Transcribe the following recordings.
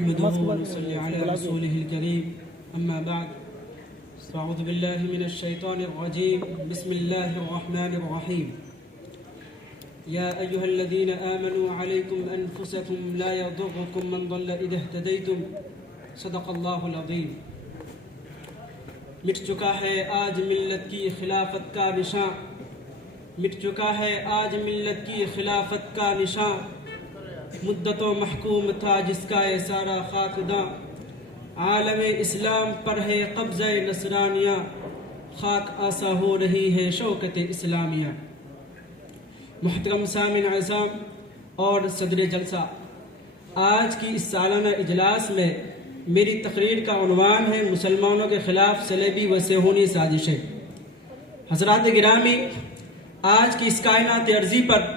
نحمده ونصلي على رسوله الكريم أما بعد فأعوذ بالله من الشيطان الرجيم بسم الله الرحمن الرحيم يا أيها الذين آمنوا عليكم أنفسكم لا يضركم من ضل إذا اهتديتم صدق الله العظيم. مٹ چکا ہے آج ملت کی خلافت کا نشان، مٹ چکا ہے آج ملت کی خلافت کا نشان، مدت و محکوم تھا جس کا یہ سارا خاکداں، عالم اسلام پر ہے قبضہ نصرانیہ، خاک آسا ہو رہی ہے شوکت اسلامیہ. محترم سامعین اعظام اور صدر جلسہ، آج کی اس سالانہ اجلاس میں میری تقریر کا عنوان ہے مسلمانوں کے خلاف صلیبی و صہیونی سازشیں. حضرات گرامی، آج کی اس کائنات ارضی پر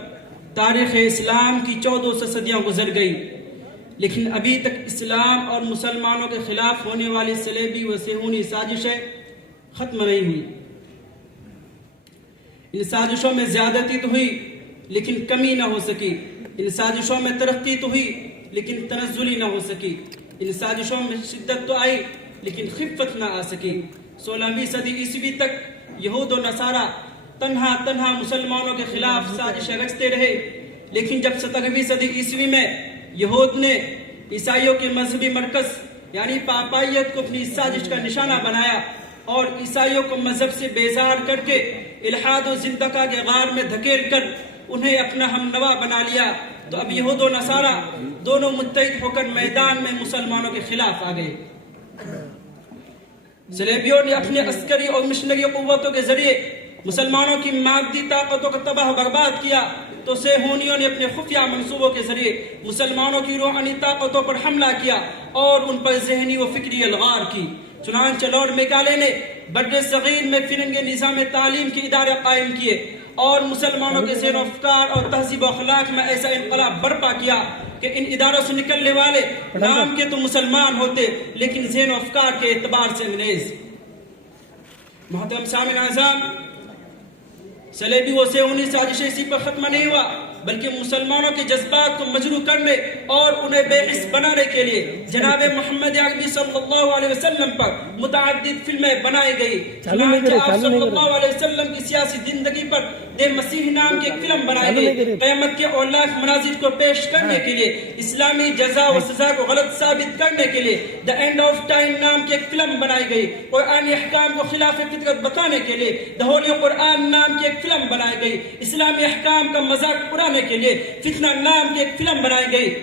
تاریخ اسلام کی 1400 صدیاں گزر گئی، لیکن ابھی تک اسلام اور مسلمانوں کے خلاف ہونے والی صلیبی و صہیونی سازشیں ختم نہیں ہوئی. ان سازشوں میں زیادتی تو ہوئی لیکن کمی نہ ہو سکی، ان سازشوں میں ترقی تو ہوئی لیکن تنزلی نہ ہو سکی، ان سازشوں میں شدت تو آئی لیکن خفت نہ آ سکی. 16ویں صدی عیسوی تک یہود و نصارہ تنہا مسلمانوں کے خلاف سازشیں رچتے رہے، لیکن جب 17ویں صدی عیسوی میں یہود نے عیسائیوں کے مذہبی مرکز یعنی پاپائیت کو اپنی سازش کا نشانہ بنایا اور عیسائیوں کو مذہب سے بیزار کر کے الحاد و زندقہ کے غار میں دھکیل کر انہیں اپنا ہم نوا بنا لیا، تو اب یہود و نصارہ دونوں متحد ہو کر میدان میں مسلمانوں کے خلاف آ گئے. صلیبیوں نے اپنے عسکری اور مشنری قوتوں کے ذریعے مسلمانوں کی مادی طاقتوں کو تباہ برباد کیا، تو صہیونیوں نے اپنے خفیہ منصوبوں کے ذریعے مسلمانوں کی روحانی طاقتوں پر حملہ کیا اور ان پر ذہنی و فکری الغار کی. چنانچہ لارڈ میکالے نے بر صغیر میں فرنگی نظام تعلیم کے ادارے قائم کیے اور مسلمانوں کے ذہن و افکار اور تہذیب و اخلاق میں ایسا انقلاب برپا کیا کہ ان اداروں سے نکلنے والے نام کے تو مسلمان ہوتے لیکن ذہن و افکار کے اعتبار سے انگریز. محترم سامعین اعظام، صلیبی و صہیونی سازشیں اسی پر ختم نہیں ہوا بلکہ مسلمانوں کے جذبات کو مجروح کرنے اور انہیں بے حس بنانے کے لیے جناب محمد عربی صلی اللہ علیہ وسلم پر متعدد فلمیں بنائی گئی. چنانچہ آپ صلی اللہ علیہ وسلم کی سیاسی زندگی پر دے مسیح نام کی ایک فلم بنائی گئی. قیامت کے اولاق مناظر کو پیش کرنے کے لیے، اسلامی جزا و سزا کو غلط ثابت کرنے کے لیے دا اینڈ آف ٹائم نام کی ایک فلم بنائی گئی. قرآنی احکام کو خلاف فطرت بتانے کے لیے دا ہولی قرآن نام کی ایک فلم بنائی گئی. اسلامی احکام کا مذاق اڑانے کے لیے فتنہ نام کی ایک فلم بنائی گئی.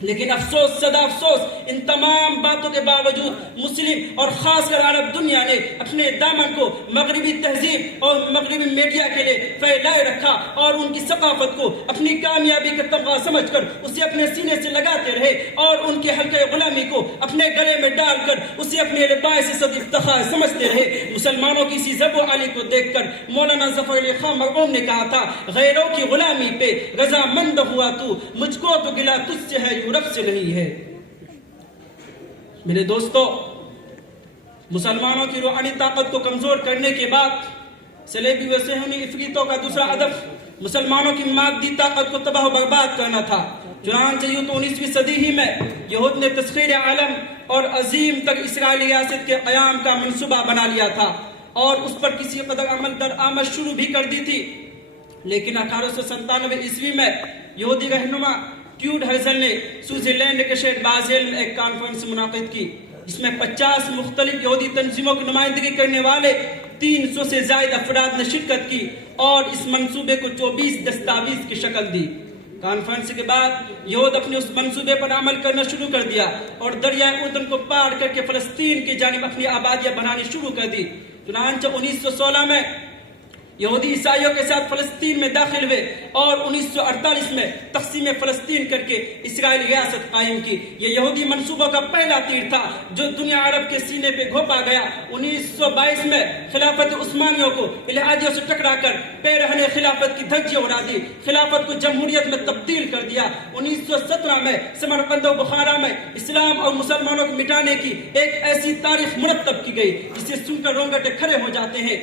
لیکن افسوس صدا افسوس، ان تمام باتوں کے باوجود مسلم اور خاص کر عرب دنیا نے اپنے دامن کو مغربی تہذیب اور مغربی میڈیا کے لیے پھیلائے رکھا اور ان کی ثقافت کو اپنی کامیابی کا تمغہ سمجھ کر اسے اپنے سینے سے لگاتے رہے اور ان کے حلقہ غلامی کو اپنے گلے میں ڈال کر اسے اپنے لباس صد افتخار سمجھتے رہے. مسلمانوں کی اسی ضب و علی کو دیکھ کر مولانا ظفر علی خان مرحوم نے کہا تھا، غیروں کی غلامی پہ رضامند ہوا تو، مجھ کو تو گلا تجھ سے ہے یورپ سے نہیں ہے. میرے دوستو، مسلمانوں کی روحانی طاقت کو کمزور کرنے کے بعد صلیبی و صہیونی افریتوں کا دوسرا ہدف مسلمانوں کی مادی طاقت کو تباہ و برباد کرنا تھا. چنانچہ یوں تو 19ویں صدی ہی میں یہود نے تسخیر عالم اور عظیم تک اسرائیلی ریاست کے قیام کا منصوبہ بنا لیا تھا اور اس پر کسی قدر عمل درآمد شروع بھی کر دی تھی. لیکن 1897 عیسوی میں یہودی رہنما ٹیوڈ ہرزل نے سوئٹزرلینڈ کے شہر بازل میں ایک کانفرنس منعقد کی، جس میں 50 مختلف یہودی تنظیموں کی نمائندگی کرنے والے 300 سے زائد افراد نے شرکت کی اور اس منصوبے کو 24 دستاویز کی شکل دی. کانفرنس کے بعد یہود اپنے اس منصوبے پر عمل کرنا شروع کر دیا اور دریائے اردن کو پار کر کے فلسطین کی جانب اپنی آبادیاں بنانی شروع کر دی. چنانچہ 1916 میں یہودی عیسائیوں کے ساتھ فلسطین میں داخل ہوئے اور 1948 میں تقسیم فلسطین کر کے اسرائیلی ریاست قائم کی. یہ یہودی منصوبوں کا پہلا تیر تھا جو دنیا عرب کے سینے پہ گھونپا گیا. 1922 میں خلافت عثمانیوں کو الحادیوں سے ٹکرا کر پیرہن خلافت کی دھجیاں اڑا دی، خلافت کو جمہوریت میں تبدیل کر دیا. 1917 میں سمرقند و بخارا میں اسلام اور مسلمانوں کو مٹانے کی ایک ایسی تاریخ مرتب کی گئی جسے سن کر رونگٹے کھڑے ہو جاتے ہیں.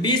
20